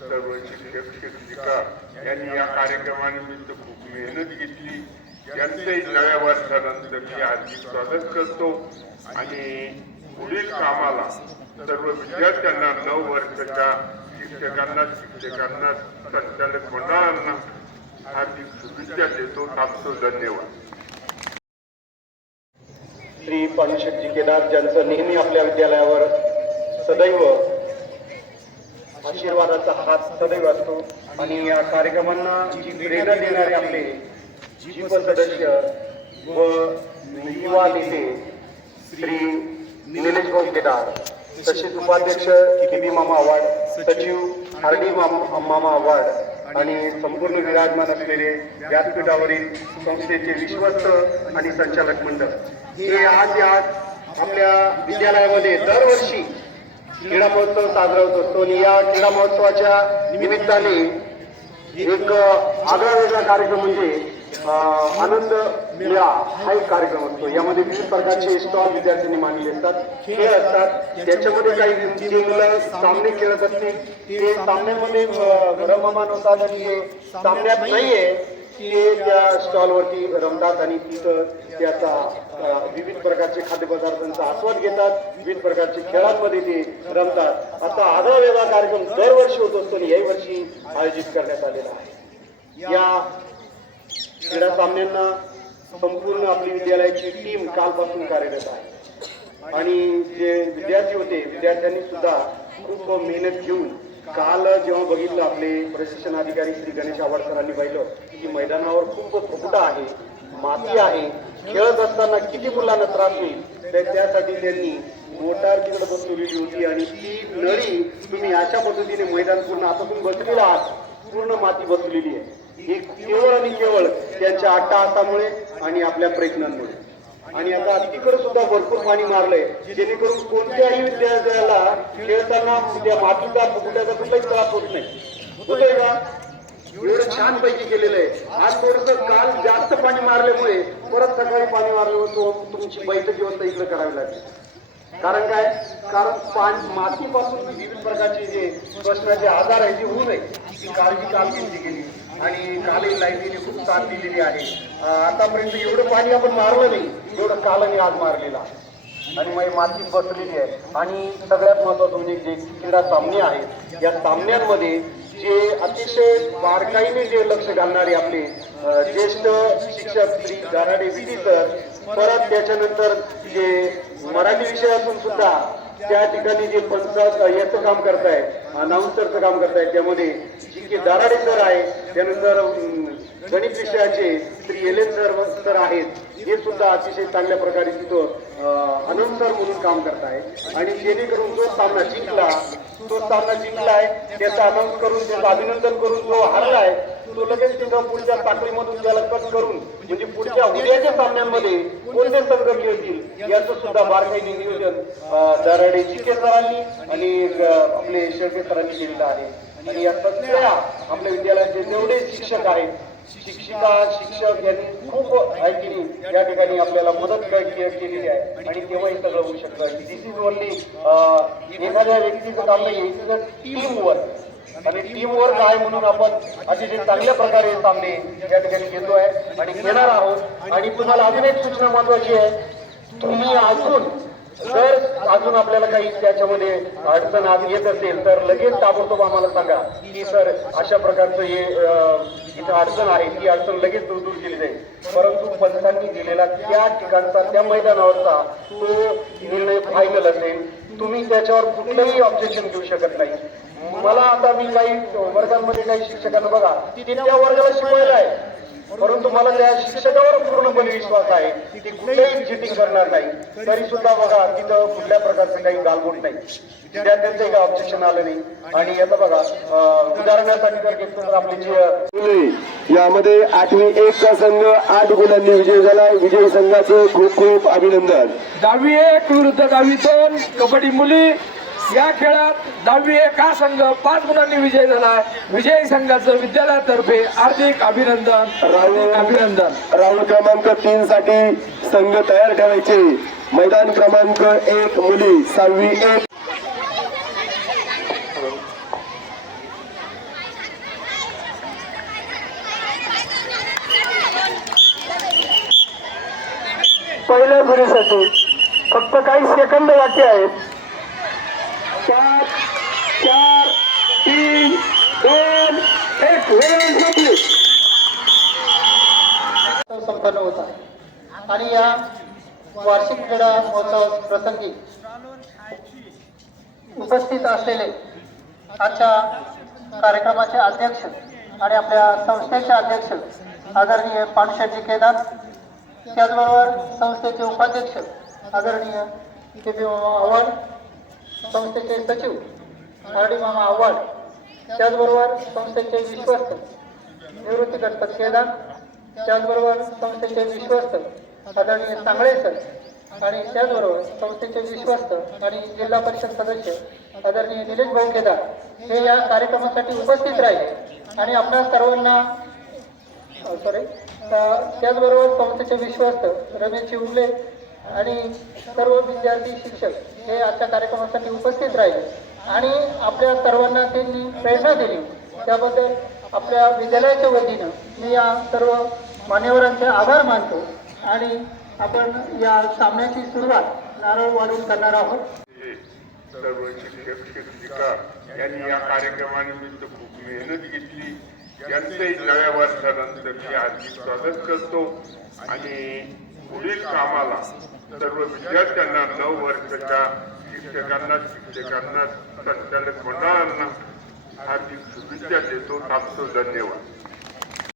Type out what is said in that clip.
सर्व शिक्षक शिक्षिका यांनी या कार्यक्रमानिमित्त खूप मेहनत घेतली. यांचंही नव्या वर्षानंतर मी हार्दिक स्वागत करतो आणि पुढील कामाला सर्व विद्यार्थ्यांना 9 वर्षाच्या शिक्षकांना संचालक मंडळांना हार्दिक शुभेच्छा देतो. थांबतो. धन्यवाद. श्री पांडुशेठजी केदार ज्यांचं नेहमी आपल्या विद्यालयावर सदैव आशीर्वादाचा हात सदैव असतो आणि या कार्यक्रमांना जी प्रेरणा देणारे आपले जीव सदस्य व युवा नेते श्री निलेश भाऊ केदार, तसेच उपाध्यक्ष केबी मामा अवॉर्ड, सचिव आरडी मामा अवॉर्ड आणि संपूर्ण विराजमान असलेले व्यासपीठावरील संस्थेचे विश्वस्त आणि संचालक मंडळ, हे आज आपल्या विद्यालयामध्ये दरवर्षी क्रीडा महोत्सव साजरा होत असतो आणि या क्रीडा महोत्सवाच्या निमित्ताने एक आगळा वेगळा कार्यक्रम म्हणजे आनंद मेळा हा एक कार्यक्रम असतो. यामध्ये विविध प्रकारचे स्टॉल विद्यार्थ्यांनी मांडले असतात, खेळ असतात. त्याच्यामध्ये काही जे मुलं सामने खेळत असतील ते सामन्यामध्ये रममान होतात आणि जे सामन्यात नाहीये ते त्या स्टॉलवरती रमतात आणि तिथं त्याचा विविध प्रकारचे खाद्यपदार्थांचा आस्वाद घेतात, विविध प्रकारचे खेळांमध्ये ते रमतात. असा आगळा वेगळा कार्यक्रम दरवर्षी होत असतो आणि याही वर्षी आयोजित करण्यात आलेला आहे. या क्रीडा सामन्यांना संपूर्ण आपली विद्यालयाची टीम कालपासून कार्यरत आहे आणि जे विद्यार्थी होते विद्यार्थ्यांनी सुद्धा खूप मेहनत घेऊन काल जेव्हा बघितलं आपले प्रशिक्षण अधिकारी श्री गणेश आव्हाड सरांनी पाहिलं की मैदानावर खूप फुकुटा आहे, माती आहे, खेळत असताना किती मुलांना त्रास होईल तर त्यासाठी त्यांनी मोटार तिकडे बसवलेली होती आणि ती नळी तुम्ही अशा पद्धतीने मैदान पूर्ण आतातून बसलेला आहात, पूर्ण माती बसलेली आहे. हे केवळ आणि केवळ त्यांच्या अट्टाहासामुळे आणि आपल्या प्रयत्नांमुळे. आणि आता तिकडे सुद्धा भरपूर पाणी मारलंय जेणेकरून कोणत्याही विद्यार्थ्याला खेळताना त्या मातीचा फुकुट्याचा कुठलाही त्रास होत नाही. होतोय का? एवढं छान पैकी केलेलं आहे. आज थोडस काल जास्त पाणी मारल्यामुळे परत सकाळी पाणी मारल्यामुळे तुमची बैठक व्यवस्था इकडे करावी लागली. कारण काय? कारण मातीपासून विविध प्रकारचे जे श्वसनाचे आजार आहे ते होऊ नये ही काळजी काल घेतली गेली आणि कालही लाईनीने खूप साथ दिलेली आहे. आतापर्यंत एवढं पाणी आपण मारलं नाही एवढं कालने आज मारलेलं आहे आणि मग माती बसलेली आहे. आणि सगळ्यात महत्वाचं म्हणजे जे क्रीडा सामने आहेत या सामन्यांमध्ये जे अतिशय बारकाईने जे लक्ष घालणारे आपले ज्येष्ठ शिक्षक श्री गाराडे विधी सर, परत त्याच्यानंतर जे मराठी विषयातून सुद्धा त्या ठिकाणी जे पंचायत याचं काम करताय, अनाउन्सरचं काम करताय, त्यामध्ये जी के दाराडे सर आहे, त्यानंतर गणित विषयाचे श्री एलेन सर आहेत, हे सुद्धा अतिशय चांगल्या प्रकारे तिथं अनाउन्सर म्हणून काम करताय आणि जेणेकरून जो सामना जिंकलाय त्याचं अनाउन्स करून त्याचं अभिनंदन करून जो हारलाय तो लगेच तिथं पुढच्या साखळीमधून त्याला कट करून म्हणजे पुढच्या उद्याच्या सामन्यांमध्ये कोणते संघ खेळतील याचं सुद्धा बारकाईने नियोजन दाराडे जिके सरांनी आणि आपले शेळके सरांनी केलेलं आहे. आणि या सगळ्या आपल्या विद्यालयाचे जेवढे शिक्षक आहेत, शिक्षिका, शिक्षक यांनी खूप ऐकली या ठिकाणी आपल्याला मदत केलेली आहे आणि तेव्हाही सगळं होऊ शकतं. दिस इज ओनली एखाद्या व्यक्तीचं काम नाही, टीम वर्क आणि टीम वर्क आहे म्हणून आपण अतिशय चांगल्या प्रकारे सामने या ठिकाणी घेतोय आणि घेणार आहोत. आणि तुम्हाला अजून एक सूचना महत्वाची आहे, तुम्ही अजून आपल्याला काही त्याच्यामध्ये अडचण येत असेल तर लगेच ताबडतोब आम्हाला सांगा की सर अशा प्रकारचं हे इथं अडचण आहे, ती अडचण लगेच दूर केली जाईल. परंतु पंचांनी दिलेला त्या ठिकाणचा त्या मैदानावरचा तो निर्णय फायनल असेल, तुम्ही त्याच्यावर कुठलंही ऑब्जेक्शन घेऊ शकत नाही. मला आता मी काही वर्गांमध्ये काही शिक्षकांना बघा ते त्या वर्गाला शिकवायला आहे परंतु मला त्या शिक्षकावर पूर्णपणे विश्वास आहे की कुठेही चिटिंग करणार नाही, तरी सुद्धा बघा तिथं कुठल्या प्रकारचं काही गालबोट नाही, विद्यार्थ्यांचं काही ऑब्जेक्शन आलं नाही. आणि याचा बघा उदाहरणासाठी जर घेतलं तर आपले जे यामध्ये 8वी 1 चा संघ 8 गुणांनी विजय झाला. विजयी संघाचं खूप खूप अभिनंदन. 10वी 1 विरुद्ध 10वी 2 कबड्डी मुली या खेळात 10वी 1 हा संघ 5 गुणांनी विजय झाला. विजयी संघाचं विद्यालयातर्फे हार्दिक अभिनंदन. राऊंड क्रमांक 3 साठी संघ तयार ठेवायचे. मैदान क्रमांक 1 मुली 6वी 1. पहिल्या फेरीसाठी फक्त काही सेकंद बाकी आहेत. 5 4 3 2 1 वेळ संपली. संपन्न होता आणि या वार्षिक क्रीडा महोत्सव प्रसंगी उपस्थित असलेले आजच्या कार्यक्रमाचे अध्यक्ष आणि आपल्या संस्थेचे अध्यक्ष आदरणीय पांडुशेठजी केदार, त्याचबरोबर संस्थेचे उपाध्यक्ष आदरणीय के.पी. मामा आव्हाड, संस्थेचे सचिव आर.डी. मामा आव्हाड, त्याचबरोबर संस्थेचे विश्वस्त निवृत्ती गणपत केदार, त्याचबरोबर संस्थेचे विश्वस्त आदरणीय सांगळे सर आणि त्याचबरोबर संस्थेचे विश्वस्त आणि जिल्हा परिषद सदस्य आदरणीय निलेश भाऊ केदार हे या कार्यक्रमासाठी उपस्थित राहिले आणि आपल्या सर्वांना त्याचबरोबर संस्थेचे विश्वस्त रमेश चिवले आणि सर्व विद्यार्थी शिक्षक हे आजच्या कार्यक्रमासाठी उपस्थित राहिले आणि आपल्या सर्वांना त्यांनी प्रेरणा दिली. त्याबद्दल आपल्या विद्यालयाच्या वतीनं मी या सर्व मान्यवरांचे आभार मानतो आणि आपण या सामन्याची सुरुवात नारळ वाढून करणार आहोत. सर्व शिक्षक शिक्षिका यांनी या कार्यक्रमानिमित्त खूप मेहनत घेतली. यांचंही नव्या वर्षानंतर मी हार्दिक स्वागत करतो आणि पुढील कामाला सर्व विद्यार्थ्यांना 9 वर्षाच्या शिक्षकांना संचालक मंडळांना हार्दिक शुभेच्छा देतो. थांबतो. धन्यवाद.